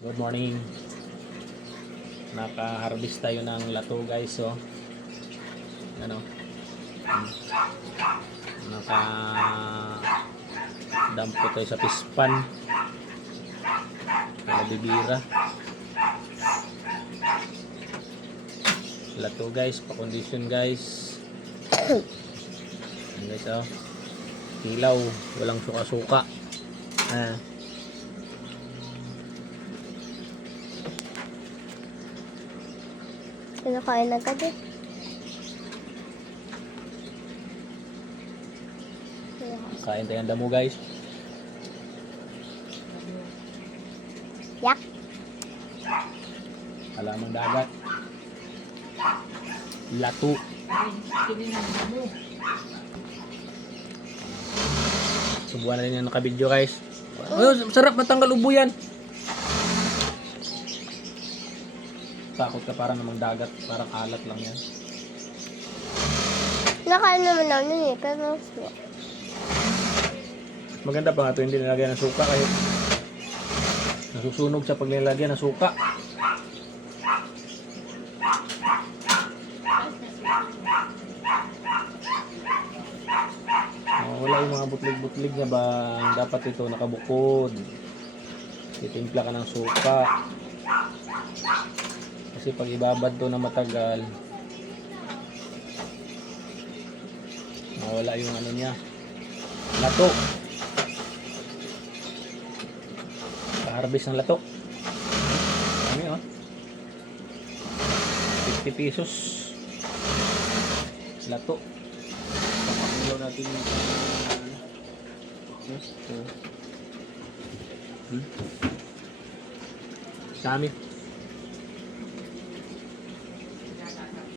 Good morning. Naka-harvest tayo ng lato guys, so ano, naka-dump tayo sa pispan. Nabibira. Lato guys, pa-condition guys. Ayan guys, oh. Hilaw, walang suka-suka. Kinakain agad eh. Kain tayo ng damo guys. Yak. Halamang dagat. Lato. Subukan na rin yung nakabidyo guys. Oh, sarap matanggal ubo yan. Takot ka para namang dagat, parang alat lang yan. Nakain naman namin eh, pero Maganda pa nga ito, hindi nilagyan ng suka kahit nasusunog sa pag nilagyan ng suka. Wala yung mga butlig-butlig na ba, dapat ito nakabukod. Titimpla ka ng suka. Kasi pag ibabad to na matagal, mawala yung ano niya, lato. Harvest ng lato. Kami oh. 50 pesos. Lato. Papakilaw natin yung dami.